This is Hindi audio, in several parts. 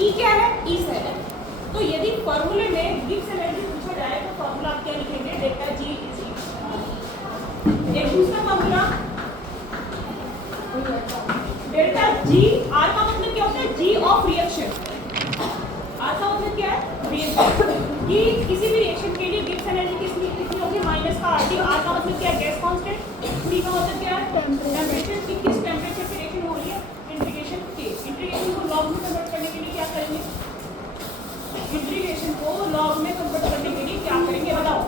ई क्या है, ई सेल है। तो यदि फॉर्मूले में गिब्स एनर्जी पूछा जाए तो फॉर्मूला आप क्या लिखेंगे, डेल्टा जी इज इक्वल, एक दूसरा फॉर्मूला डेल्टा जी, आर का मतलब क्या होता है, जी ऑफ रिएक्शन। आर का मतलब क्या है, रिएक्शन, कि किसी भी रिएक्शन के लिए गिब्स एनर्जी कितनी होगी, माइनस का आरटी। आर का मतलब क्या है, गैस कांस्टेंट। टी का मतलब क्या है, टेम्परेचर, कि किस टेम्परेचर पे रिएक्शन हो रही है, इंटीग्रेशन के। इंटीग्रेशन को लॉग में कन्वर्ट करने के लिए क्या करेंगे, इंटीग्रेशन को लॉग में कन्वर्ट करने के लिए क्या करेंगे बताओ,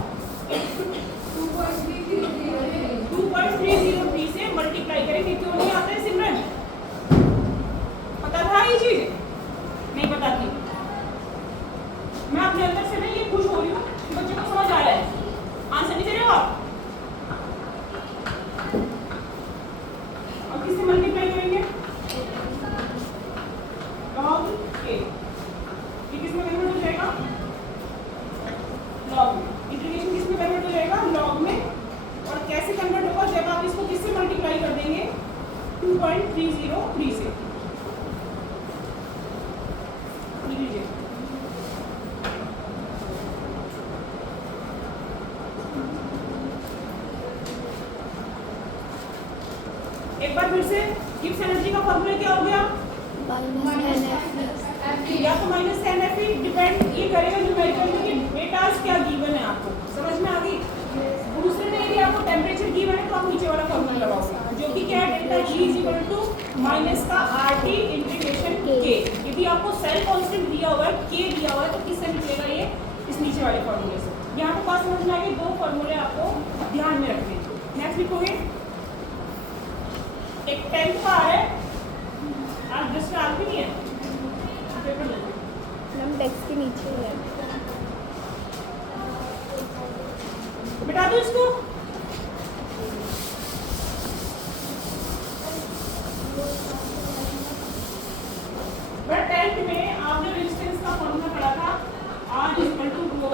2.303 से मल्टीप्लाई करेंगे। क्यों नहीं आता है सिमरन, पता था ये चीज, नहीं पता थी। मैं अपने अंदर से ना ये खुश हो रही हूँ कि बच्चों को समझ आ रहा है। आंसर नहीं दे रहे हो आप, और किससे मल्टीप्लाई करेंगे, लॉग के। ये किसमें कन्वर्ट हो जाएगा, लॉग में। इंटीग्रेशन किसमें कन्वर्ट हो जाएगा, लॉग में। और कैसे कन्वर्ट होगा, जब आप इसको किससे मल्टीप्लाई कर देंगे, 2.303 से। लीजिए एक बार फिर से, गिब्स एनर्जी का फॉर्मूला क्या हो गया, या तो माइनस एन एफ, डिपेंड ये करेगा न्यूमेरिकल में कि बेटास क्या गिवन है, आपको समझ में आ गई। दूसरे में यदि आपको टेम्परेचर गिवन है तो आप नीचे वाला फॉर्मूला लगाओगे, जो कि क्या है, delta G is equal to minus का आर टी इंटीग्रेशन के। यदि आपको सेल कांस्टेंट दिया हुआ है, के दिया हुआ है, तो किससे निकलेगा ये, इस नीचे वाले फॉर्मूले से। यहाँ पे पास समझ में आएगी, दो फॉर्मूले आपको ध्यान में रखने हैं। नेक्स्ट लिखोगे, एक 10th का आ रहा है, आज दूसरा आज भी नहीं है, हम डेस्क के नीचे है, बिठा दो इसको। बट 10th में आपने रेजिस्टेंस का फॉर्मूला पढ़ा था, R equal to rho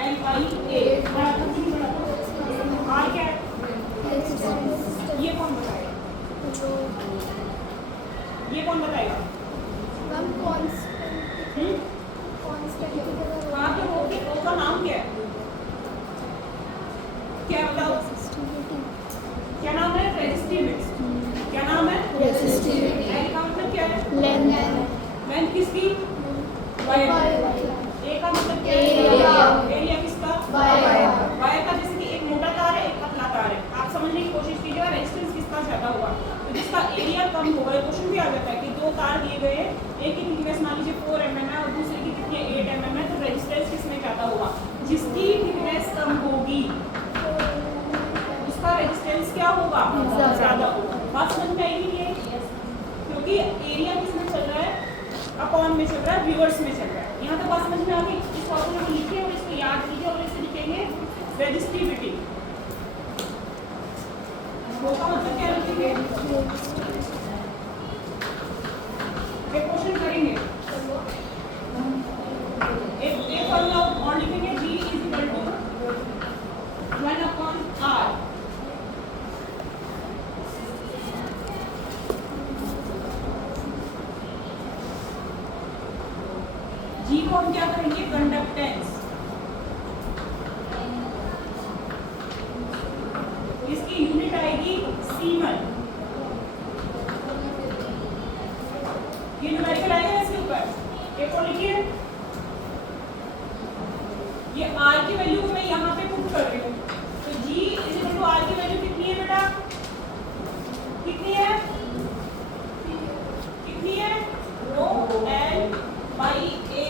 l by A. R क्या है, ये कौन बताएगा, ये कौन बताएगा, हाँ तो रो का नाम क्या है, क्या बताओ, क्या नाम है, रेजिस्टिविटी। क्या नाम है, रेजिस्टिविटी। एल का मतलब क्या है, लेंथ किसकी, वायर। ए का मतलब क्या है, एरिया किसका, वायर का। जैसे कि एक मोटा तार है, एक पतला तार है, आप समझने की कोशिश कीजिएगा, रेजिस्टेंस किसका ज्यादा हुआ, तो जिसका एरिया कम होगा। क्वेश्चन भी आ जाता है कि दो तार दिए गए हैं, एक की थिकनेस मान लीजिए 4 mm है और दूसरे की कितनी है 8 mm है, तो रेजिस्टेंस किसमें ज्यादा होगा, जिसकी थिकनेस कम होगी उसका रेजिस्टेंस क्या होगा, ज्यादा होगा। बात समझ में आएगी ये, क्योंकि एरिया किसमें चल रहा है, अपॉन में चल रहा है, रिवर्स में चल रहा है। यहाँ तक बात समझ में आ गई। इस फॉर्मूले को लिखिए और इसको याद कीजिए और इसे लिखेंगे रेजिस्टिविटी। वो का मतलब क्या लिखेंगे, एक क्वेश्चन करेंगे, एक फॉर्मूला और लिखेंगे, G is equal to 1 upon R। G को हम क्या करेंगे, कंडक्टेंस। इसकी यूनिट आएगी सीमन। ये न्यूमेरिकल आएगा इसके ऊपर। एक और लिखिए, ये R की वैल्यू को मैं यहाँ पे पुट कर रही हूँ, तो G is equal to R की वैल्यू कितनी है बेटा, कितनी है, कितनी है, रो एल बाई ए।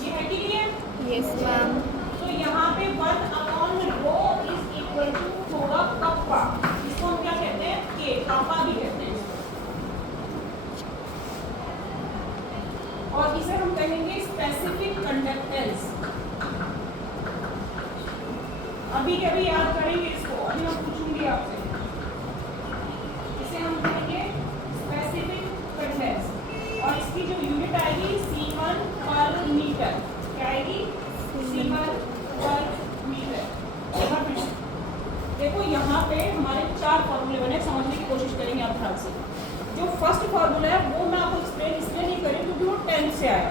ये है कि नहीं है, यस मैम। तो यहाँ पे 1 upon rho is equal to होगा कप्पा। इसको हम क्या कहते हैं, के, कप्पा भी कहते हैं। और इसे हम कहेंगे स्पेसिफिक कंडक्टेंस। अभी कभी याद करेंगे इसको, अभी हम पूछूंगी आपसे। इसे हम कहेंगे स्पेसिफिक कंडक्टेंस, और इसकी जो यूनिट आएगी सीमन पर मीटर। क्या आएगी, सीमन पर मीटर। देखो यहाँ पे हमारे 4 फॉर्मूले बने, समझने की कोशिश करेंगे आप ध्यान से। जो फर्स्ट फॉर्मूला है वो मैं आपको एक्सप्लेन इसलिए नहीं करी क्योंकि वो 10th से आया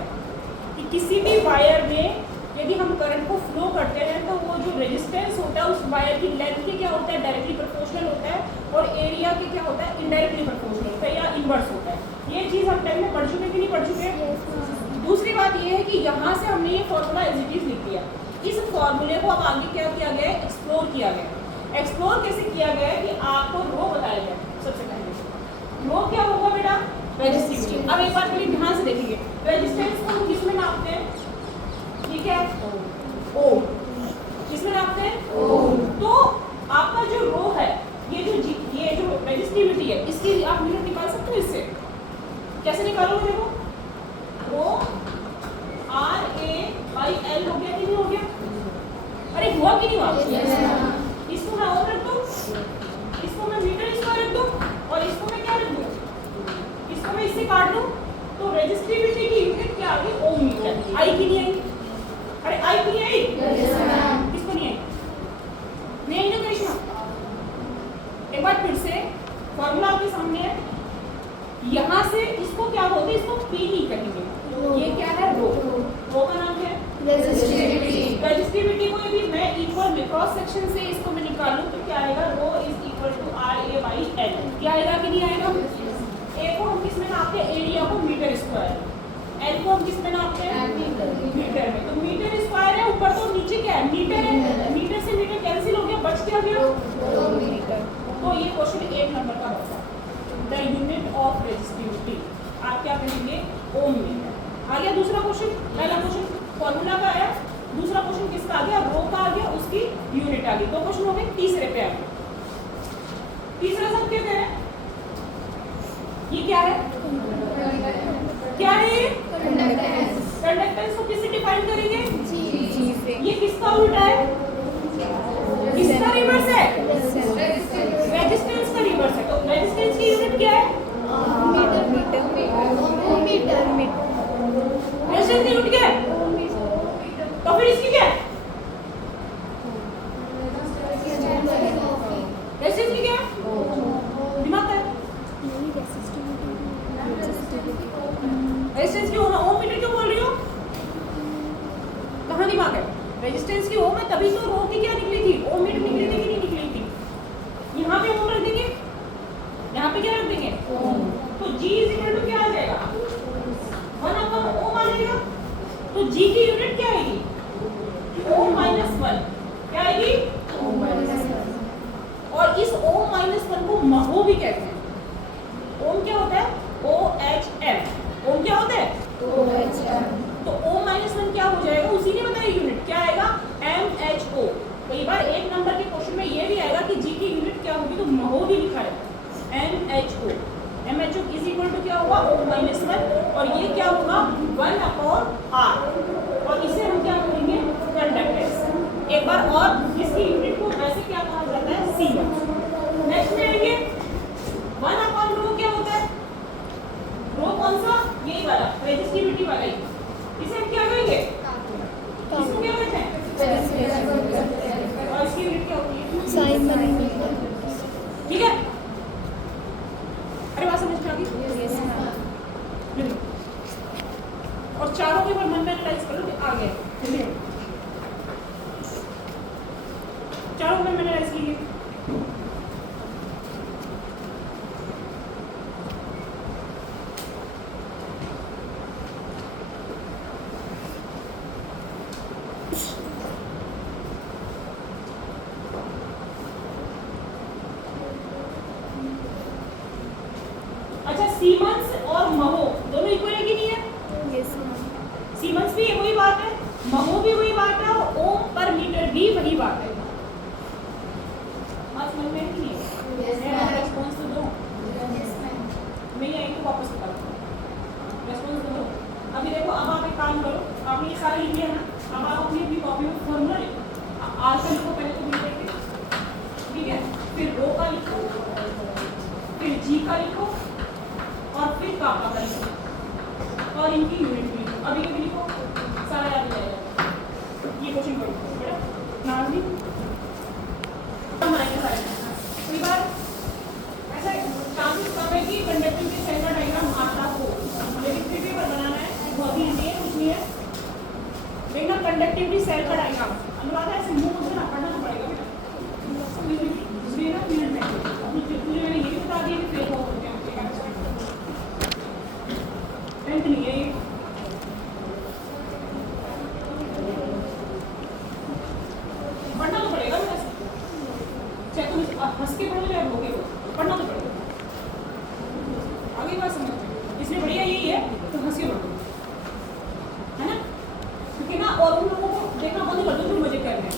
कि किसी भी वायर में यदि हम करंट को फ्लो करते हैं तो वो जो रेजिस्टेंस होता है उस वायर की लेंथ के क्या होता है, डायरेक्टली प्रोपोर्शनल होता है, और एरिया के क्या होता है, इनडायरेक्टली प्रोपोर्शनल होता है या इनवर्स होता है। ये चीज़ हम टाइम में पढ़ चुके कि नहीं पढ़ चुके? दूसरी बात ये है कि यहाँ से हमने ये फॉर्मूला एज इट इज लिख दिया। इस फॉर्मूले को अब आगे क्या किया गया है, एक्सप्लोर किया गया। एक्सप्लोर कैसे किया गया है कि आपको रो बताया गया। सबसे पहले रो क्या होगा बेटा, रेजिस्टिविटी। अब एक बार के लिए ध्यान से देखिए, रेजिस्टेंस को हम किसमें नापते हैं, ठीक है, ओम। किसमें नापते हैं, ओम। तो आपका जो रो है, ये जो रेजिस्टिविटी है, इसकी आप यूनिट निकाल सकते हो इससे। कैसे निकालोगे, देखो रो RA/L हो गया कि नहीं हो गया? अरे हुआ कि नहीं हुआ? इसको मैं और रख दूं, इसको मैं मीटर स्क्वायर रख दूं, और इसको मैं क्या रख दूं, इसको मैं इससे काट दूं, तो रेजिस्टिविटी की यूनिट क्या आ गई, ओम मीटर। आई की नहीं आई? अरे आई की नहीं आई? किसको नहीं आई? नहीं आई ना करिश्मा? एक बार फिर से फॉर्मूला आपके सामने है। यहाँ से इसको क्या बोलते हैं, इसको पी नहीं कहेंगे। ये क्या है, रो। रो का नाम क्या है, रेजिस्टिविटी। रेजिस्टिविटी को यदि मैं इक्वल में क्रॉस सेक्शन से इसको मैं निकालूं तो क्या आएगा, रो इज इक्वल टू RA/L। क्या आएगा कि नहीं आएगा? ए को हम किस में नापते हैं, एरिया को मीटर स्क्वायर, एल को हम किस में नापते हैं, मीटर में। तो मीटर स्क्वायर है ऊपर, तो नीचे क्या है, मीटर है। मीटर से मीटर कैंसिल हो गया, बच क्या गया, मीटर। तो ये क्वेश्चन 1 नंबर का होता है, द यूनिट ऑफ रेजिस्टिविटी। आप क्या कहेंगे, ओम मीटर। आ गया दूसरा क्वेश्चन। पहला क्वेश्चन फॉर्मूला का आया, दूसरा क्वेश्चन किसका आ गया, रो का आ गया, उसकी यूनिट आ गई। दो क्वेश्चन हो गए, तीसरे पे आ गए। तीसरा सब क्या कह रहे हैं, ये क्या है, क्या है ये, कंडक्टेंस को किससे डिफाइन करेंगे, जी से। ये किसका उल्टा है, किसका रिवर्स है, रेजिस्टेंस का रिवर्स है। तो रेजिस्टेंस की यूनिट क्या है, मीटर। रेजिस्टेंस की यूनिट क्या है, तो फिर इसकी क्या है, रेजिस्टेंस की क्या है, दिमाग है, रेजिस्टेंस की ओम मीटर क्यों बोल रही हो, कहाँ दिमाग है, रेजिस्टेंस की ओम है, तभी तो रो की क्या निकली थी, ओम मीटर निकली थी कि नहीं निकली थी। यहाँ पे ओम रख देंगे, यहाँ पे क्या रख देंगे, तो G इज इक्वल टू क्या आ जाएगा, 1/ओम आ जाएगा। तो G की यूनिट क्या आएगी, O-1। क्या आएगी, O-1। और इस O-1 को महो भी कहते हैं। ओम क्या होता है, OHM। ओम क्या होता है, OHM। तो O-1 क्या हो जाएगा, उसी ने बताया यूनिट क्या आएगा, MHO। कई बार 1 नंबर के क्वेश्चन में ये भी आएगा कि G की यूनिट क्या होगी, तो महो भी लिखा है, MHO। MHO is equal to क्या होगा, O-1, और ये क्या होगा, 1/R। और इसे हम क्या करेंगे, कंडक्टेंस। एक बार और इसकी यूनिट को वैसे क्या कहा जाता है, सीमेंस। नेक्स्ट में आएंगे 1/रो क्या होता है, रो कौन सा, यही वाला रेजिस्टिविटी वाला ही। इसे हम क्या कहेंगे, इसको क्या कहते हैं, और इसकी यूनिट क्या होती है, साइमन मीटर। ठीक है, अरे बात समझ में आ गई, और चारों के ऊपर मन में एनालाइज कर लो कि आ गए, चारों में एनालाइज कीजिए। अच्छा, सीमेंस और महो दोनों इक्वल है कि नहीं है, सीमेंस भी वही बात है, महो भी वही बात है, और ओम पर मीटर भी वही बात है। बात समझ में आई कि नहीं, मैं रेस्पॉन्स तो दूं, नहीं आई तो वापस बता दो, रेस्पॉन्स दो। अभी देखो, अब आप एक काम करो, आपने ये सारा लिख लिया ना, अब आप अपनी अपनी कॉपी में फॉर्मूला लिखो। आज का लिखो पहले, तो मीटर के, ठीक है, फिर रो का लिखो, फिर जी का लिखो, और फिर कापा का लिखो, और इनकी यूनिट भी लिखो। अभी भी लिखो, सारा याद हो जाएगा। ये क्वेश्चन करो बेटा, नाम भी बनाएंगे सारे। कई बार ऐसा चांसेस कम है कि कंडक्टिंग के सेल का डायग्राम आता हो, लेकिन फिर भी बनाना है सेल पर आएगा। अनुराधा ऐसे मुंह मुझे ना पढ़ना तो पड़ेगा बेटा। दूसरी ना मिनट में पूरे मैंने ये भी बता दिया कि फेल होते हैं टेंथ नहीं है ये। पढ़ना तो पड़ेगा बेटा, चाहे तुम हंस के पढ़ो या रो के पढ़ो, पढ़ना तो पड़ेगा। आगे बात समझ में, इसलिए बढ़िया यही है तो हंस के पढ़ो, है ना? क्योंकि ना और उन लोगों को देखना बंद कर दो जो मजे कर रहे हैं।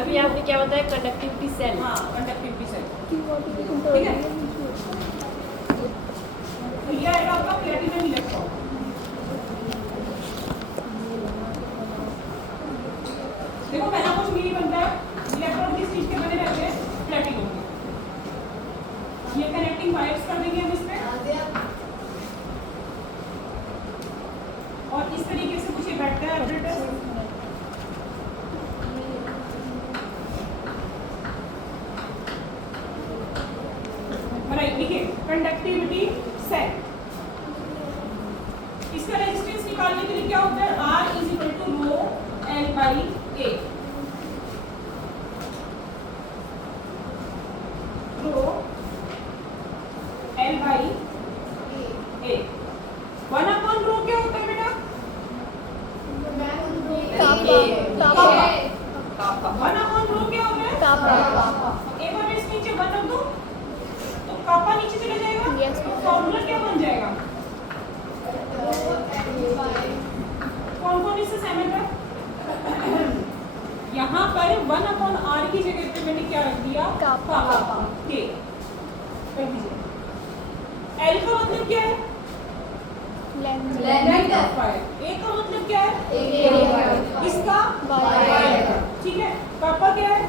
अभी आपने क्या बताया, कंडक्टिविटी सेल। हाँ, कंडक्टिविटी सेल, ठीक है। तो ये आएगा आपका प्लेटिनम इलेक्ट्रॉन। देखो पहला क्वेश्चन यही बनता है, इलेक्ट्रॉन किस चीज के बने रहते हैं? प्लेटिनम के। ये कनेक्टिंग वायर्स कर देंगे हम इसमें, और इस तरीके से कुछ ये बैठता है ऑपरेटर। देखिए कंडक्टिविटी सेल, इसका रेजिस्टेंस निकालने के लिए क्या होता है? R = row L by A। Row L by A। 1/रो क्या होता है बेटा? 1/रो क्या होता है? एक बार इस नीचे 1 रख दो तो कापा नीचे चले जाएगा। Yes, तो फॉर्मूला क्या बन जाएगा? कौन कौन इससे सहमत है? यहाँ पर 1/r की जगह पे मैंने क्या रख दिया? कापा के कर दीजिए। L का मतलब क्या है? Length of wire. A का मतलब क्या है? एरिया। इसका वायर। ठीक है। कापा क्या है?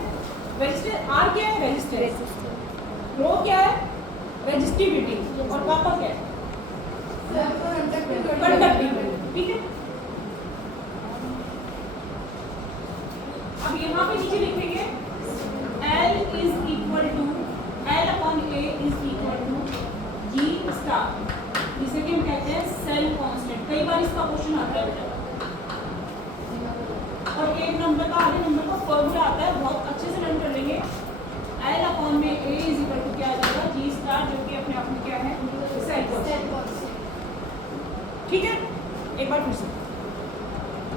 रेजिस्टेंस। R क्या है? रेजिस्टेंस। रो क्या है? रेजिस्टिविटी। और कापा क्या है? कंडक्टिविटी। ठीक है। अब यहाँ पे नीचे लिखेंगे L = L/A = G स्टार, जिसे कि हम कहते हैं सेल कांस्टेंट। कई बार इसका क्वेश्चन आता है बेटा, और एक नंबर का आधे नंबर का फॉर्मूला आता है, बहुत अच्छे से लर्न कर लेंगे। L/A = क्या आ जाएगा? G स्टार, जो कि अपने आप में क्या है? Cell constant. ठीक है। एक बार फिर से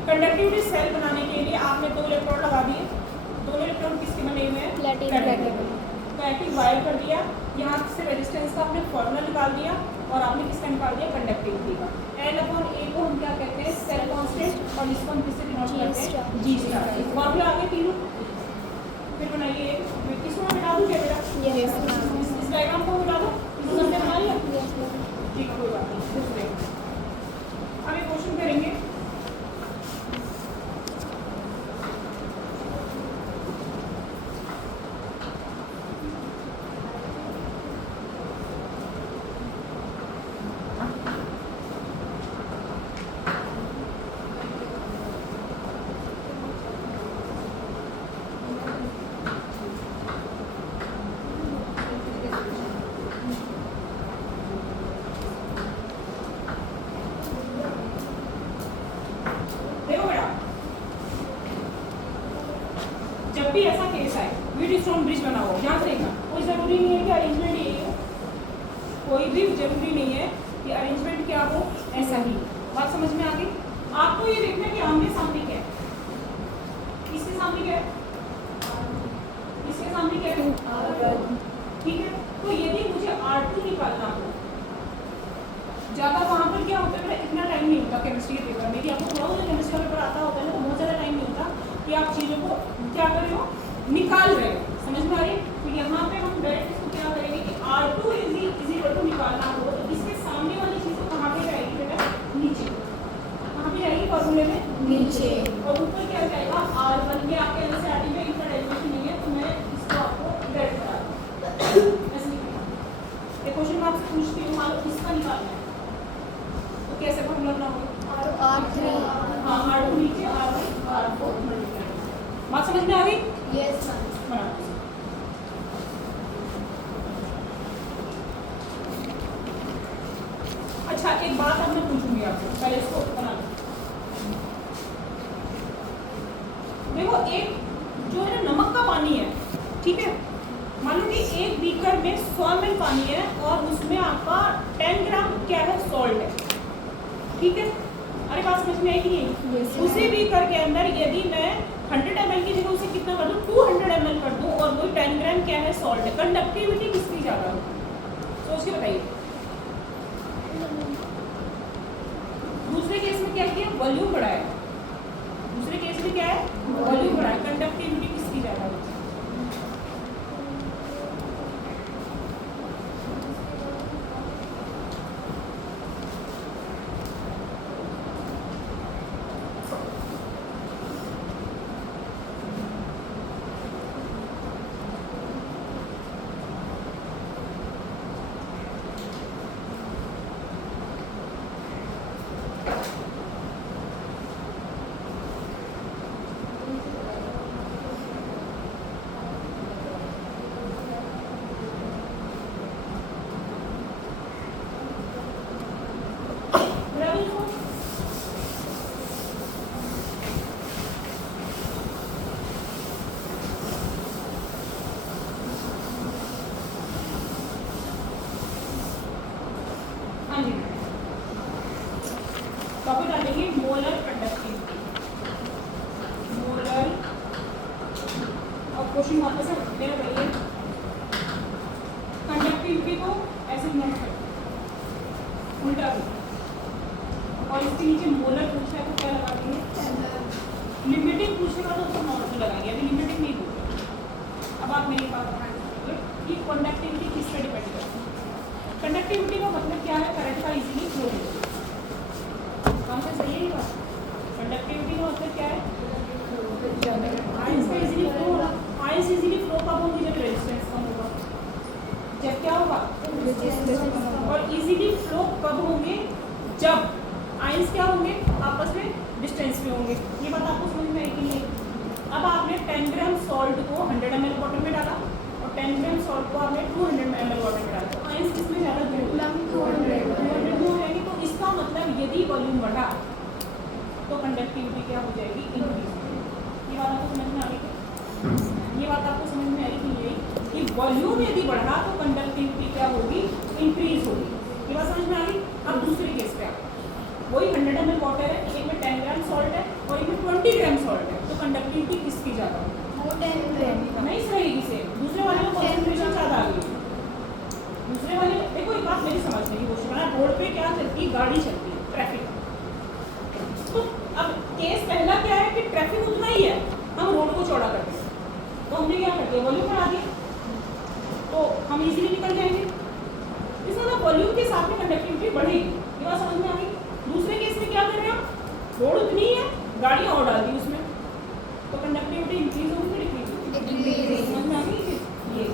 कंडक्टिविटी सेल बनाने के लिए आपने 2 इलेक्ट्रॉन लगा दिए। 2 इलेक्ट्रॉन किसके बने हुए हैं? प्लेटिनम। एक्टिव वायर कर दिया, यहाँ से रेजिस्टेंस का आपने फॉर्मूला निकाल दिया, और आपने किसका निकाल दिया? कंडक्टिविटी का। L/A को हम क्या कहते हैं? सेल कांस्टेंट, और इसको हम किससे डिनोट करते हैं? G star. फॉर्मूला आगे तीनों फिर बनाइए। मैं किसको मिटा दूं क्या बेटा? इस डायग्राम को मिटा दो। इसको हमने बना लिया। ठीक है, कोई बात नहीं। दूसरे अब एक क्वेश्चन करेंगे। जब भी ऐसा केस आए, व्हीटस्टोन ब्रिज बना हो, ध्यान से देखना। कोई जरूरी नहीं है कि अरेंजमेंट यही हो, कोई भी जरूरी नहीं है कि अरेंजमेंट क्या हो, ऐसा ही। बात समझ में आ गई? आपको ये देखना है कि आमने सामने क्या है, इसके सामने क्या है, इसके सामने क्या है, ठीक है। तो यदि मुझे R2 निकालना हो, ज्यादा वहां पर क्या होता है, इतना टाइम नहीं होता केमिस्ट्री के पेपर में। आपको थोड़ा बहुत केमिस्ट्री का पेपर आता होता है ना, तो बहुत ज्यादा टाइम नहीं होता कि आप चीजों को क्या कर रहे हो, निकाल रहे हो। समझ में आ रही? तो यहाँ पे हम डायरेक्ट इसको क्या करेंगे कि R2 = निकालना हो, तो इसके सामने वाली चीज कहाँ पे जाएगी बेटा? नीचे। कहाँ पे जाएगी फॉर्मूले में? नीचे। और ऊपर क्या जाएगा? R1। के आपके एनसीईआरटी में इतना डेरिवेशन नहीं है, तो मैं इसको आपको डायरेक्ट करा दूँ। ऐसे निकालना। एक क्वेश्चन मैं आपसे पूछती हूँ, मान लो इसका निकालना है, तो कैसे फॉर्मूला बनाओगे? R3। हाँ, R2 नीचे, R1 R4 मल्टीप्लाई। बात समझ में आ गई? Yes ma'am. बना। अच्छा, एक बात अब मैं पूछूंगी आपसे, पहले इसको बना लो। एक जो है ना नमक का पानी है, ठीक है, मान लो कि एक बीकर में 100 ml पानी है और उसमें आपका 10 ग्राम क्या है, सॉल्ट है, ठीक है। अरे बात समझ में आई कि नहीं? उसी बीकर के अंदर यदि मैं 100 ml की जगह उसे कितना कर दूँ, 200 ml कर दूँ और वही 10 ग्राम क्या है, सॉल्ट है, कंडक्टिविटी किसकी ज़्यादा होगी, सोच के बताइए। दूसरे केस में क्या किया, वॉल्यूम बढ़ाया, दूसरे केस में क्या है, वॉल्यूम बढ़ाया, कंडक्टिविटी किसकी ज़्यादा होगी? टॉपिक आ जाएगी मोलर कंडक्टिविटी, मोलर। अब क्वेश्चन वापस से मेरा भैया कंडक्टिविटी को ऐसे नोट कर उल्टा और इसके नीचे मोलर पूछा है तो क्या लगा देंगे, लिमिटिंग पूछेगा तो उसको नॉट लगाएंगे, अभी लिमिटिंग नहीं पूछेगा। अब आप मेरी बात ध्यान कि कंडक्टिविटी किस पर डिपेंड करती है। कंडक्टिविटी का मतलब क्या है, करंट का इजीली फ्लो होगा, से सही है बात। कंडक्टिविटी का मतलब क्या है, आयंस का इजीली फ्लो होगा। आयंस इजीली फ्लो कब होंगे, जब रेजिस्टेंस कम होगा, जब क्या होगा, और इजीली फ्लो कब होंगे, जब आयंस क्या होंगे, आपस में डिस्टेंस में होंगे। ये बात आपको समझ में आई कि नहीं? अब आपने 10 ग्राम सॉल्ट को 100 ml वाटर में डाला और 10 ग्राम सॉल्ट को आपने 200 ml वाटर में डाला, तो आयंस किसमें ज़्यादा हो जाएगी। तो इसका मतलब यदि वॉल्यूम बढ़ा तो कंडक्टिविटी क्या हो जाएगी, इंक्रीज। ये बात आपको समझ में आ गई? ये बात आपको समझ में आई कि नहीं, कि वॉल्यूम यदि बढ़ा तो कंडक्टिविटी क्या होगी, इंक्रीज होगी। ये बात समझ में आ गई? अब दूसरे केस पे वही 100 ml वाटर है, एक में 10 ग्राम सॉल्ट है और एक में 20 ग्राम सॉल्ट है, तो कंडक्टिविटी किसकी ज़्यादा होगी, नहीं रहेगी से। दूसरे वाले में कॉन्सेंट्रेशन ज़्यादा आ गई, दूसरे वाले देखो एक बात मेरी समझने की कोशिश करना, रोड पे क्या चलती है, गाड़ी चलती है, ट्रैफिक। तो अब केस पहला क्या है कि ट्रैफिक उतना ही है, हम रोड को चौड़ा करते हैं, तो हमने क्या करते हैं, वॉल्यूम बढ़ा दिया, तो हम इजीली निकल जाएंगे। इस मतलब वॉल्यूम के साथ में कंडक्टिविटी बढ़ेगी। ये बात समझ में आ गई? दूसरे केस में क्या कर रहे हैं, रोड उतनी ही है, गाड़ियाँ और डाल दी उसमें, तो कंडक्टिविटी इंक्रीज होगी कि डिक्रीज? समझ में आ गई? ये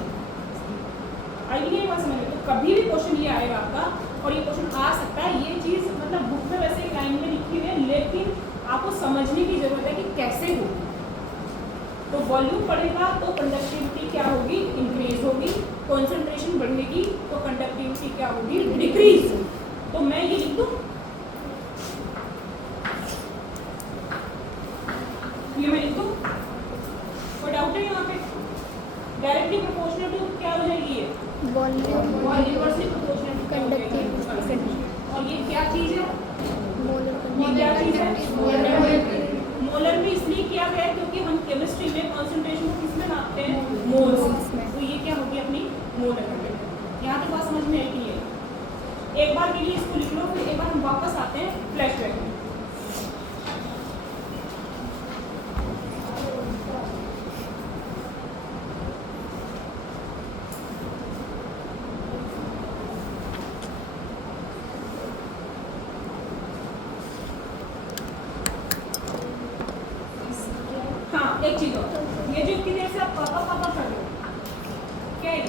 आएगी नहीं बात समझ में? तो कभी भी क्वेश्चन ये आएगा आपका, और ये क्वेश्चन आ सकता है, ये चीज़ मतलब बुक में वैसे एक लाइन में लिखी हुई है, लेकिन आपको समझने की जरूरत है कि कैसे होगी। तो वॉल्यूम बढ़ेगा तो कंडक्टिविटी क्या होगी, इंक्रीज होगी। कॉन्सेंट्रेशन बढ़ेगी तो कंडक्टिविटी क्या होगी, डिक्रीज। तो मैं ये लिख दूँ, ये मैं लिख दूँ, कोई डाउट है यहाँ पे? डायरेक्टली प्रोपोर्शनल टू क्या हो जाएगी, ये इनवर्सली प्रोपोर्शनल टू कंडक्टिविटी। और ये क्या चीज़ है, ये क्या चीज़ है, मोलर में इसलिए किया गया है क्योंकि हम केमिस्ट्री में कॉन्सेंट्रेशन को किस में नापते हैं, मोल्स में। तो ये क्या होगी, अपनी मोलर कंडक्टिविटी। यहाँ तक बात समझ में आई कि है? एक बार के लिए इसको लिख लो, फिर एक बार हम वापस आते हैं फ्लैशबैक में। एक चीज और, ये जो इतनी देर से आप पापा पापा कर रहे हो, क्या है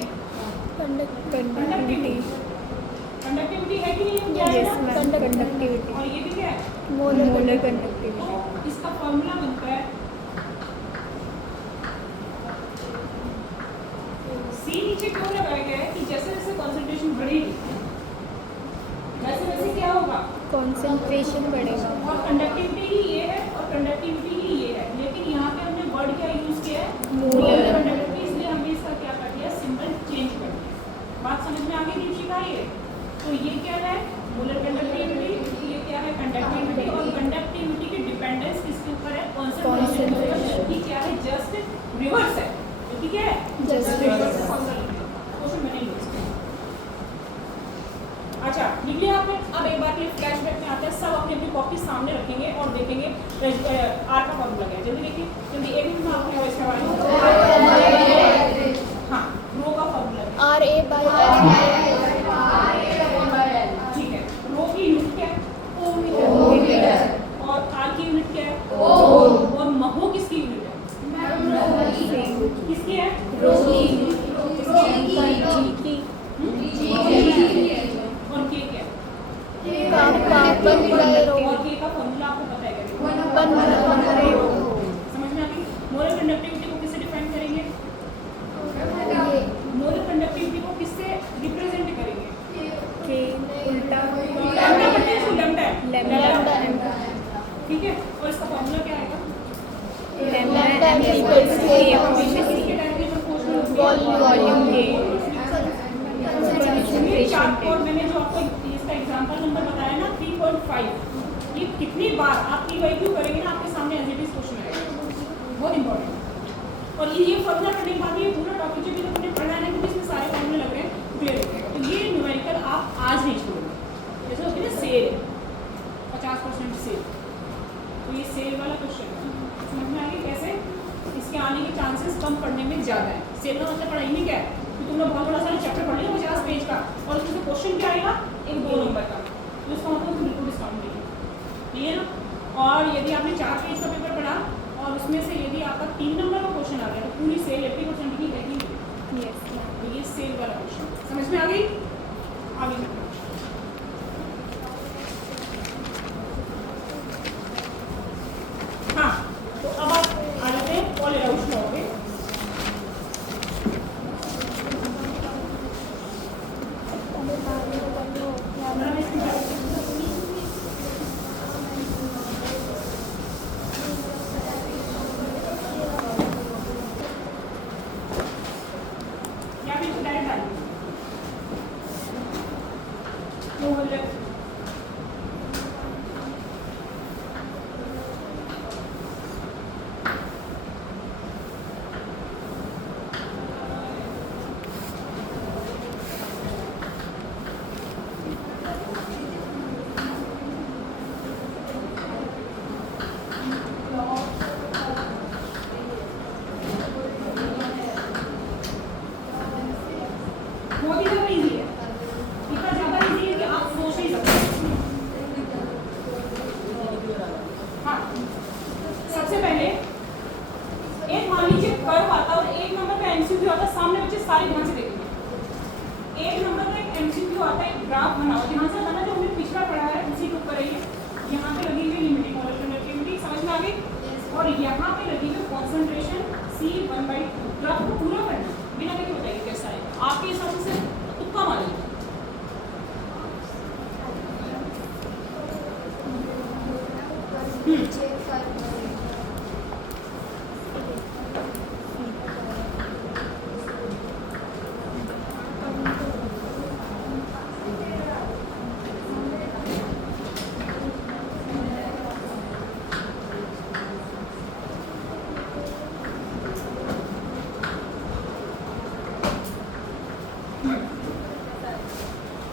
कंडक्टिविटी? कंडक्टिविटी है कि नहीं, क्या है कंडक्टिविटी? और ये भी क्या है, मोलर कंडक्टिविटी। तो इसका फॉर्मूला बनता है सी, नीचे क्यों लगाया गया है कि जैसे जैसे कॉन्सेंट्रेशन बढ़ेगी वैसे वैसे क्या होगा, कॉन्सेंट्रेशन बढ़ेगा। और कंडक्टिविटी ही ये है और कंडक्टिविटी ही ये है, लेकिन यहाँ पे हमने वर्ड रिवर्स है, क्योंकि क्या है क्वेश्चन बनेंगे। अच्छा लिख लिया आपने। अब एक बार के फ्लैशबैक में आते हैं, सब अपनी अपनी कॉपी सामने रखेंगे और देखेंगे आर का फॉर्मूला क्या है। जल्दी देखिए, जल्दी एक मिनट में आपने वॉइस का हाँ रो का फॉर्मूला R A by ठीक है। रो की यूनिट क्या है? और आर की यूनिट क्या है? और महो किसकी यूनिट है? किसकी है? और के क्या है? और के का फॉर्मूला आपको पता है क्या? समझ में आ गई? मोलर कंडक्टिविटी को किससे डिफाइन करेंगे? मोलर कंडक्टिविटी को किससे रिप्रेजेंट करेंगे? लैम्डा करते हैं, इसको लैम्डा है। ठीक है, और इसका फॉर्मूला क्या आएगा? इसके डायरेक्टली प्रोपोर्शनल वॉल्यूम ये चार्ट और मैंने जो आपको इसका एग्जांपल नंबर बताया ना 3.5, ये कितनी बार आप रिवाइव करेंगे ना आपके सामने एज इट इज क्वेश्चन आएगा, बहुत इंपॉर्टेंट। और ये फॉर्मूला करने के बाद ये पूरा टॉपिक जो भी हमने पढ़ा है ना, क्योंकि इसमें सारे फॉर्मूले लग रहे हैं, क्लियर हो गया। तो ये न्यूमेरिकल आप आज नहीं छोड़ोगे। जैसे होती है ना सेल 50% सेल, तो ये सेल वाला क्वेश्चन है, समझ में आ गई कैसे इसके आने के चांसेस कम पढ़ने में ज़्यादा है। सेल का मतलब पढ़ाई में क्या है कि तुमने बहुत बड़ा सारा चैप्टर पढ़ लिया 50 पेज का, और उसमें क्वेश्चन क्या आएगा? एक 2 नंबर का, तो इसका मतलब बिल्कुल डिस्काउंट नहीं है, ठीक है ना। और यदि आपने 4 पेज का पेपर पढ़ा और उसमें से यदि आपका 3 नंबर का क्वेश्चन आ गया, तो पूरी सेल 80% की है ही। तो ये सेल वाला क्वेश्चन समझ में आ गई? आगे चलते हैं। हाँ, तो अब आप आ जाते हैं पॉल एराउश लॉ पे। या फिर डायरेक्ट डालिए बहुत ही ज़्यादा इजी है, इतना ज़्यादा इजी है कि आप सोच नहीं सकते। हाँ, सबसे पहले एक मान लीजिए कर्व आता और एक नंबर का एमसीक्यू आता, सामने बच्चे सारे ध्यान से देखेंगे। एक नंबर का एक एमसीक्यू आता है, एक ग्राफ बनाओ, ध्यान से बनाना, जो हमने पिछला पढ़ा है उसी के ऊपर है ये। यहाँ पे लगी हुई लिमिटिंग मोलर कंडक्टिविटी, समझ में आ गई? और यहाँ पे लगी हुई कॉन्सेंट्रेशन C1/2। ग्राफ को पूरा करना बिना देखे बताइए कैसा है आपके हिसाब से, तुक्का मार लीजिए।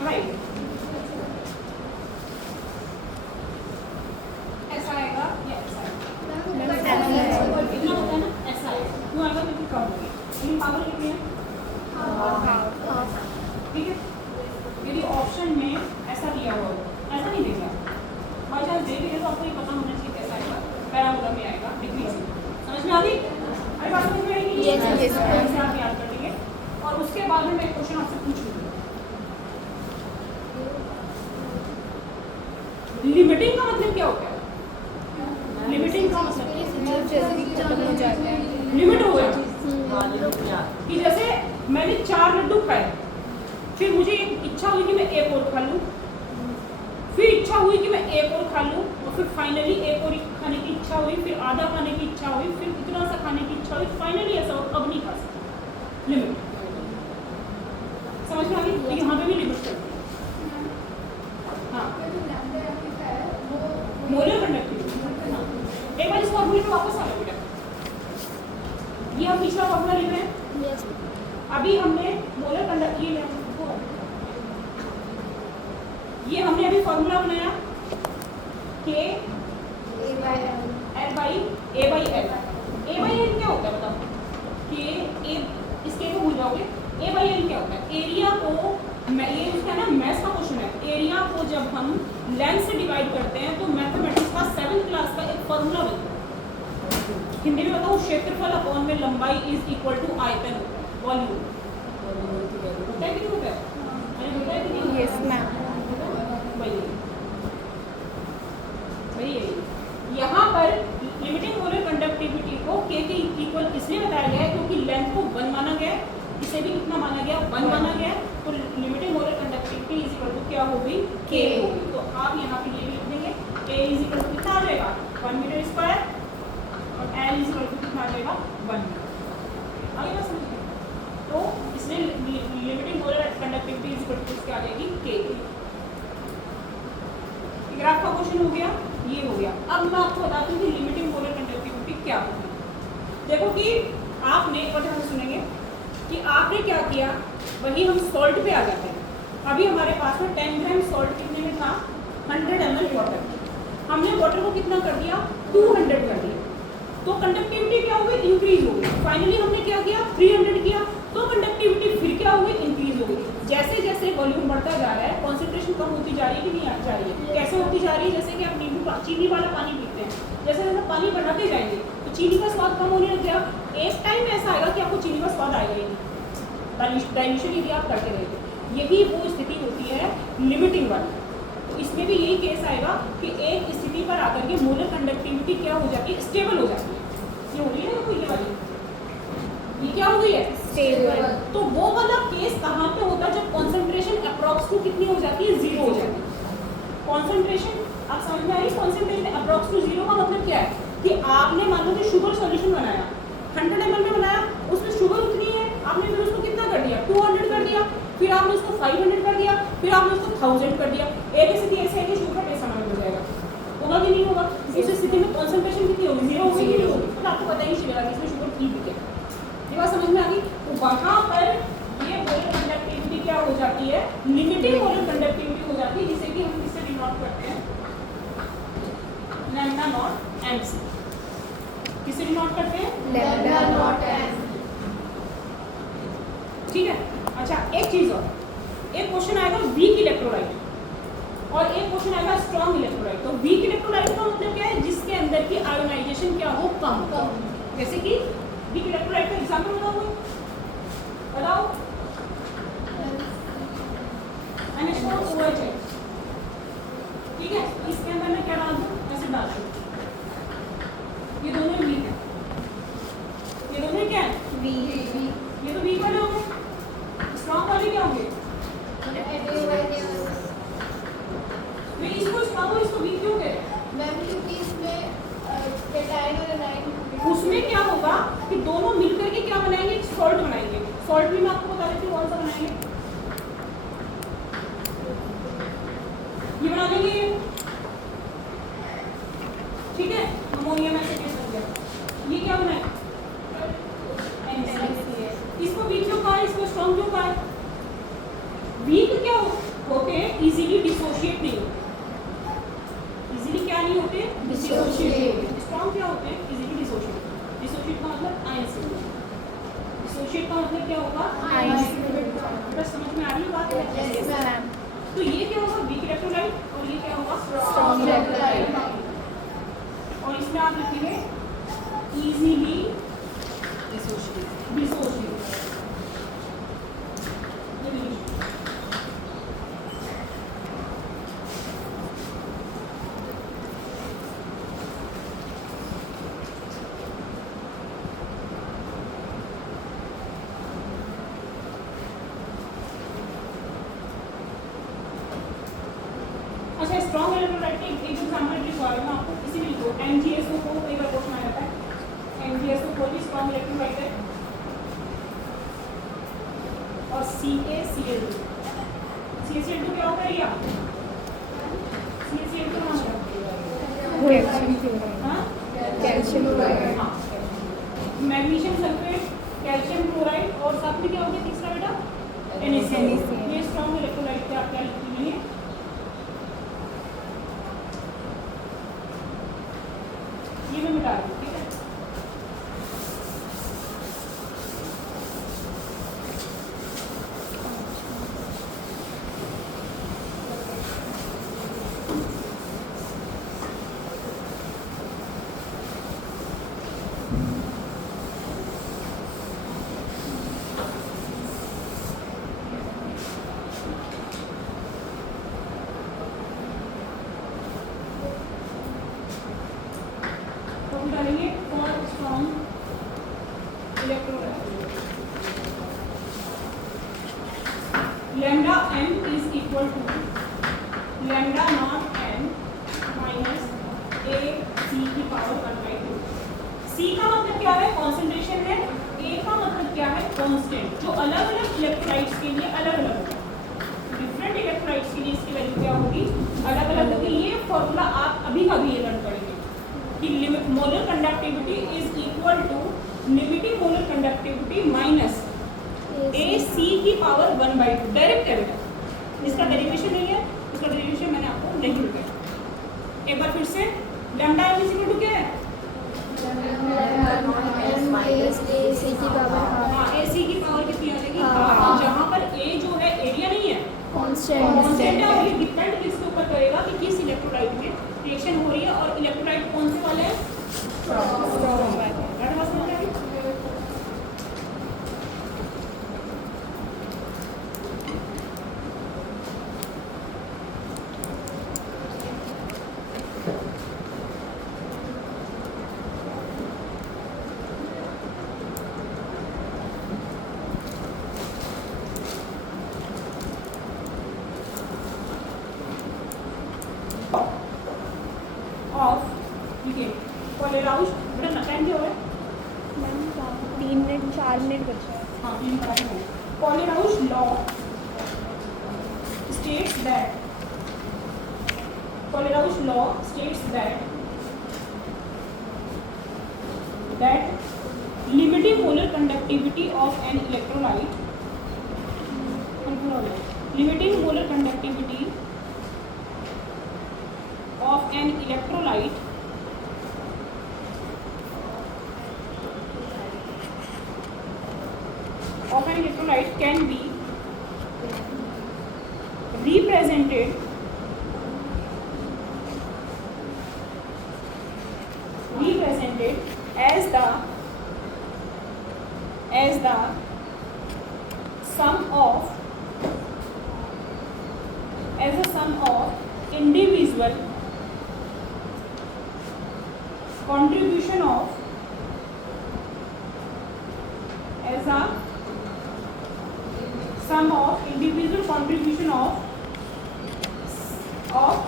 राइट, ऐसा आएगा या ऐसा आएगा? इतना होता है ना, ऐसा आएगा, क्यों आएगा? क्योंकि कम हो गई। लेकिन पावर कितनी है? ठीक है। यदि ऑप्शन में ऐसा दिया हुआ हो, ऐसा नहीं देगा, बाई चांस दे भी तो आपको ये पता होना चाहिए कैसा आएगा, पैराबोला में आएगा, डिक्रीजिंग। समझ में आ गई? अरे बात समझ में आएगी? ऐसे आप याद कर लेंगे। और उसके बाद में मैं एक क्वेश्चन आपसे पूछूंगी, लिमिटिंग का मतलब क्या होता है? लिमिटिंग का मतलब लिमिट हो गया कि जैसे मैंने 4 लड्डू खाए, फिर मुझे एक इच्छा हुई कि मैं एक और खा लूं, फिर इच्छा हुई कि मैं एक और खा लूं, और फिर फाइनली एक और खाने की इच्छा हुई, फिर आधा खाने की इच्छा हुई, फिर इतना सा खाने की इच्छा हुई, फाइनली ऐसा हो अब नहीं खा सकता। लिमिट समझ में आ गई? तो यहाँ पे भी लिमिट करती है। हाँ, मोलर कंडक्टिविटी। एक बार इस फॉर्मूले पे वापस आ जाओ बेटा। ये हम पिछला फॉर्मूला लिख रहे हैं। Yes. अभी हमने मोलर कंडक्ट ये हमने अभी फॉर्मूला बनाया के A by L. L by A by L. A by L क्या होता है बताओ? के ए इसके को भूल जाओगे। ए बाई एल क्या होता है? एरिया को ये उसका ना मैथ्स का क्वेश्चन है। एरिया को जब हम लेंथ से डिवाइड करते हैं तो मैथमेटिक्स का 7th क्लास का एक फॉर्मूला बनता है। हिंदी में बताओ, क्षेत्रफल अपॉन में लंबाई इज इक्वल टू आयतन वॉल्यूम। होता है कि नहीं होता है? मैंने बताया कि नहीं? Yes, ma'am. वही है। यहाँ पर लिमिटिंग मोलर कंडक्टिविटी को के इक्वल इसलिए बताया गया है क्योंकि लेंथ को 1 माना गया है, इसे भी कितना माना गया? 1 माना गया है। तो limiting molar conductivity is equal to क्या होगी? के होगी। तो आप यहाँ पे ये भी लिख देंगे, के इज इक्वल टू कितना आ जाएगा? 1 मीटर स्क्वायर और एल इज इक्वल टू कितना आ जाएगा? 1 मीटर। आगे बात समझ गए? तो इसलिए limiting molar conductivity is equal to क्या आ जाएगी? के। ग्राफ का क्वेश्चन हो गया, ये हो गया। अब मैं आपको बताती हूँ कि लिमिटिंग मोलर कंडक्टिविटी क्या होगी। देखो कि आपने एक बार ध्यान से सुनेंगे कि आपने क्या किया, वही हम सॉल्ट पे आ जाते हैं। अभी हमारे पास में 10 ग्राम सॉल्ट कितने में था? 100 ml वाटर। हमने वाटर को कितना कर दिया? 200 कर दिया। तो कंडक्टिविटी क्या हो गई? इंक्रीज हो गई। फाइनली हमने क्या किया? 300 किया, तो कंडक्टिविटी फिर क्या हो गई? इंक्रीज हो गई। जैसे जैसे वॉल्यूम बढ़ता जा रहा है, कॉन्सेंट्रेशन कम होती जा रही है कि नहीं जा रही है? कैसे होती जा रही है? जैसे कि आप चीनी वाला पानी पीते हैं, जैसे जैसे पानी बढ़ाते जाएंगे तो चीनी का स्वाद कम होने लग जाएगा। एक टाइम ऐसा आएगा कि आपको चीनी का स्वाद आएगा ही नहीं, डाइल्यूशन यदि आप करते रहेंगे। यही वो स्थिति होती है लिमिटिंग वाली। तो इसमें भी यही केस आएगा कि एक स्थिति पर आकर के मोलर कंडक्टिविटी क्या हो जाती है? स्टेबल हो जाती है। ये हो रही है ना कोई ये वाली, ये क्या हो गई है? Stable. तो वो वाला केस कहाँ पे होता है? जब कॉन्सेंट्रेशन अप्रॉक्स टू कितनी हो जाती है? 0 हो जाती है। कॉन्सेंट्रेशन आप समझ में आ रही है? कॉन्सेंट्रेशन अप्रॉक्स टू 0 का मतलब क्या है कि आपने मान लो कि शुगर सॉल्यूशन बनाया, 100 ml में बनाया, उसमें शुगर उतनी है, आपने फिर उसको कितना कर दिया? 200 कर दिया, फिर आपने उसको 500 कर दिया, फिर आपने उसको 1000 कर दिया। एक स्थिति ऐसे है कि शुगर का टेस्ट हमारा हो जाएगा, होगा कि नहीं होगा? इस स्थिति में कॉन्सेंट्रेशन कितनी होगी? 0 होगी कि नहीं होगी? तो आपको पता ही नहीं चलेगा कि इसमें शुगर ठीक है। ये बात समझ में आ गई? तो वहाँ पर ये मोलर कंडक्टिविटी क्या हो जाती है? लिमिटिंग मोलर कंडक्टिविटी हो जाती है, जिसे कि हम किससे डिनोट करते हैं? लैम्डा नॉट एम से। किससे डिनोट करते हैं? Lambda not M. ठीक है। अच्छा, एक चीज और, एक क्वेश्चन आएगा वीक इलेक्ट्रोलाइट और एक क्वेश्चन आएगा स्ट्रॉन्ग इलेक्ट्रोलाइट। तो वीक इलेक्ट्रोलाइट का मतलब क्या है? जिसके अंदर की आयोनाइजेशन क्या हो? कम। जैसे कि वीक इलेक्ट्रोलाइट का एग्जांपल बताओ, बताओ। NH4OH है, ठीक है। इसके अंदर मैं क्या डाल दूं? एसिड डाल दूं। ये दोनों वीक है, ये दोनों क्या है? Weak. ये तो वीक वाले होंगे। स्ट्रॉन्ग वाले क्या होंगे? वे इसको स्ट्रॉन्ग और इसको वीक क्यों कह रहे हैं? उसमें क्या होगा कि दोनों मिलकर के क्या बनाएंगे? एक सॉल्ट बनाएंगे। सॉल्ट भी मैं आपको बता देती हूँ कौन सा बनाएंगे। ये बना देंगे, ठीक है। अमोनियम एसिड बन गया। ये क्या बनाए? NaCl। इसको वीक क्यों कहा है? इसको स्ट्रॉन्ग क्यों कहा है? वीक क्या होते हैं? इजीली डिसोशिएट नहीं होते। इजीली क्या नहीं होते? डिसोशिएट। स्ट्रॉन्ग क्या होते हैं? Easily dissociate. डिसोशिएट का मतलब आयन से। डिसोशिएट का मतलब क्या होगा? आयन से। बस समझ में आ रही है बात? Yes, ma'am. तो ये क्या होगा? Weak electrolyte. और ये क्या होगा? Strong electrolyte. और इसमें आप लिखेंगे इजीली डिसोशिएट। अच्छा, स्ट्रॉन्ग इलेक्ट्रोलाइट के एक एग्जांपल लिखवा रही हूँ आपको, इसी में लिखो MgSO को कई बार क्वेश्चन आया था। MgSO को भी स्ट्रॉन्ग इलेक्ट्रोलाइट है और CaCl2। CaCl2 क्या होता है? या CaCl2 नाम है Calcium chloride. हाँ Calcium chloride. हाँ। मैग्नीशियम सल्फेट, कैल्शियम क्लोराइड और साथ में क्या हो गया तीसरा बेटा NaCl। ये स्ट्रॉन्ग इलेक्ट्रोलाइट थे, आप क्या लिखेंगे ये मैं मिटा दूँ, ठीक है। डालेंगे for strong electrolyte lambda m is equal to lambda nought n minus a c की पावर 1/2। c का मतलब क्या है कॉन्सेंट्रेशन है, a का मतलब क्या है कांस्टेंट, जो अलग अलग इलेक्ट्रोलाइट्स के लिए अलग अलग होगा। डिफरेंट इलेक्ट्रोलाइट्स के लिए इसकी वैल्यू क्या होगी अलग अलग होगी। ये फॉर्मूला आप अभी का भी लर्न करेंगे कि molar conductivity is equal to limiting molar conductivity minus AC की पावर 1/2 डायरेक्ट है बेटा, इसका डेरिवेशन नहीं है, इसका डेरिवेशन मैंने आपको नहीं बताया। एक बार फिर से lambda m is equal to क्या है AC की पावर AC की पावर कितनी आ जाएगी जहाँ पर A जो है एरिया नहीं है कांस्टेंट है और ये डिपेंड किसके ऊपर करेगा कि किस इलेक्ट्रोलाइट में रिएक्शन हो रही है और इलेक्ट्रोलाइट कौन से वाले हैं ऑफ ठीक है पोलेराउज बेटा टाइम क्या हो रहा है 3 मिनट 4 मिनट बचे हैं। हाँ 3 मिनट हो पोलेराउज law states that Polyraus law states that limiting molar conductivity of an electrolyte limiting molar conductivity of an electrolyte can be represented as the sum of individual contribution of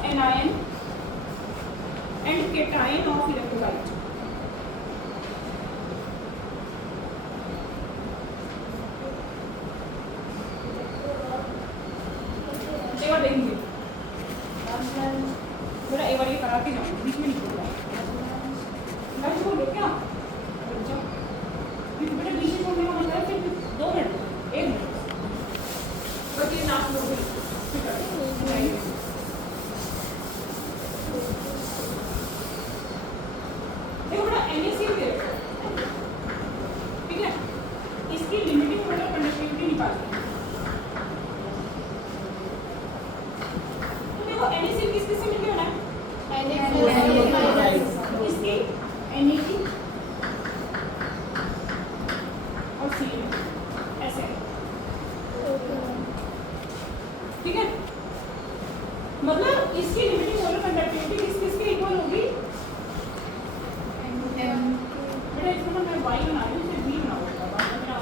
anion and cation of electrolyte. देखेंगे थोड़ा एक बार ये करा के जाओ बीच में नहीं बोलना मैं बोलो क्या बेटा बीच में बोलने का मतलब है सिर्फ 2 मिनट 1 मिनट बस ये नाप लो देखो बेटा NaCl दे ठीक है इसकी लिमिटिंग मोलर कंडक्टिविटी निकालनी है NaCl किस किस से मिलके बना है इसकी Na और Cl ऐसे ठीक है मतलब इसकी लिमिटिंग मोलर कंडक्टिविटी किस किस के इक्वल होगी बेटा इसको मैं y बना रही हूँ इसे v बनाऊंगा बाद में मेरा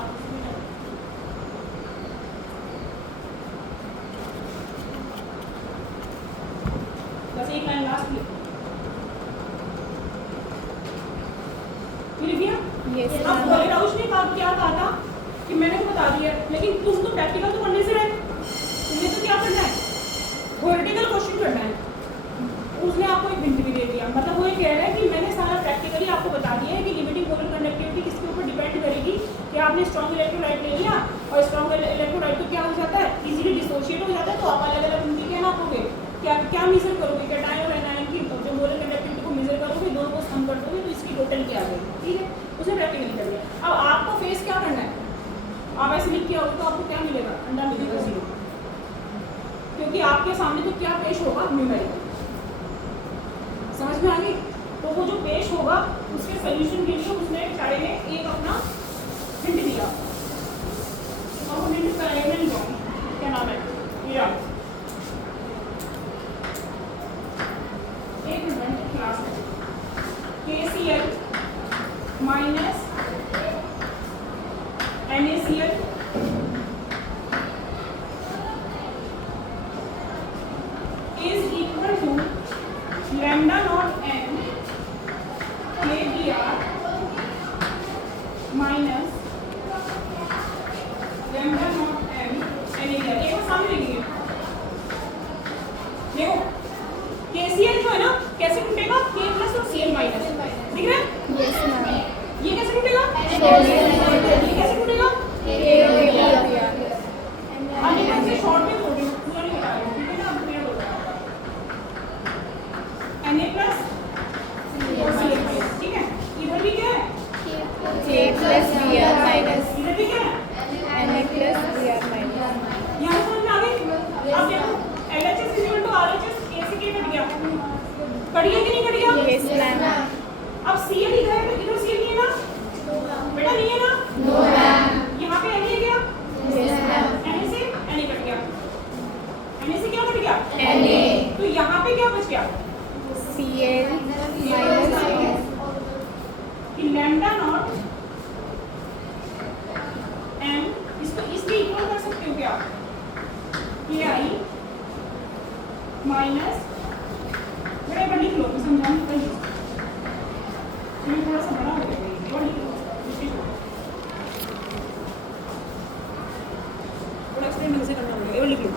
बस एक लाइन लास्ट लिख दिया Yes, अब पोलेराउस ने क्या कहा था कि मैंने तो बता दिया लेकिन तुम तो प्रैक्टिकल तो करने से रहे तुम्हें तो क्या करना है थ्योरेटिकल क्वेश्चन करना है उसने आपको एक हिंट भी दे दिया मतलब वो ये कह रहा है कि मैंने सारा प्रैक्टिकली आपको बता दिया है कि लिमिटिंग मोलर कंडक्टिविटी किसके ऊपर आपने स्ट्रॉन्ग इलेक्ट्रोलाइट ले लिया और स्ट्रॉन्ग इलेक्ट्रोलाइट तो क्या हो जाता है, इजीली डिसोशिएट हो जाता है, तो आप अलग अलग उनकी क्या नापोगे, क्या क्या मेजर करोगे, कैटायन और एनायन की जो मोलर कंडक्टिविटी को मेजर करोगे, दोनों को सम कर दोगे तो इसकी टोटल क्या आ जाएगी, ठीक है, उसे प्रैक्टिकली कर लिया। अब आपको फेस क्या करना है, आप ऐसे लिख के आओगे तो आपको क्या मिलेगा, अंडा मिलेगा 0, क्योंकि आपके सामने तो क्या पेश होगा, न्यूमेरिकल। समझ में आ गई? तो वो जो पेश होगा उसके सोल्यूशन के लिए उसने बेचारे ने एक अपना हिंट दिया, और वो हिंट कराएगा क्या नाम है, या एक मिनट क्लास में KCl minus NaCl is equal to lambda naught n KBr minus lambda naught n NaCl। एक बार सामने लिखिए, देखो KCl जो है ना कैसे टूटेगा, K प्लस और Cl माइनस, दिख रहा है? Yes ma'am. ये कैसे टूटेगा, ये कैसे टूटेगा, आगे मैं इसे शॉर्ट में बोल रही हूँ, पूरा नहीं बता रही हूँ, ठीक है ना, अब मेरा बोल रहा हूँ Na प्लस Cl माइनस, ठीक है, इधर भी क्या है, K प्लस Br माइनस इधर भी क्या है, Na प्लस Br माइनस। यहाँ समझ में आ गई? अब देखो LHS equal to RHS, K से K कट गया, कट गया कि नहीं कट गया? Yes ma'am. अब Cl इधर है तो इधर Cl नहीं है ना, बेटा नहीं है ना, नो मैम। यहाँ पे Na है क्या, यस मैम। Na से Na कट गया, Na से क्या कट गया, Na तो यहाँ पे क्या बच गया Cl माइनस कि लैम्डा नॉट n, इसको इसलिए इक्वल कर सकते हो क्या, Ki माइनस, बड़े बड़ी लिख लो, समझाने का थोड़ा सा बड़ा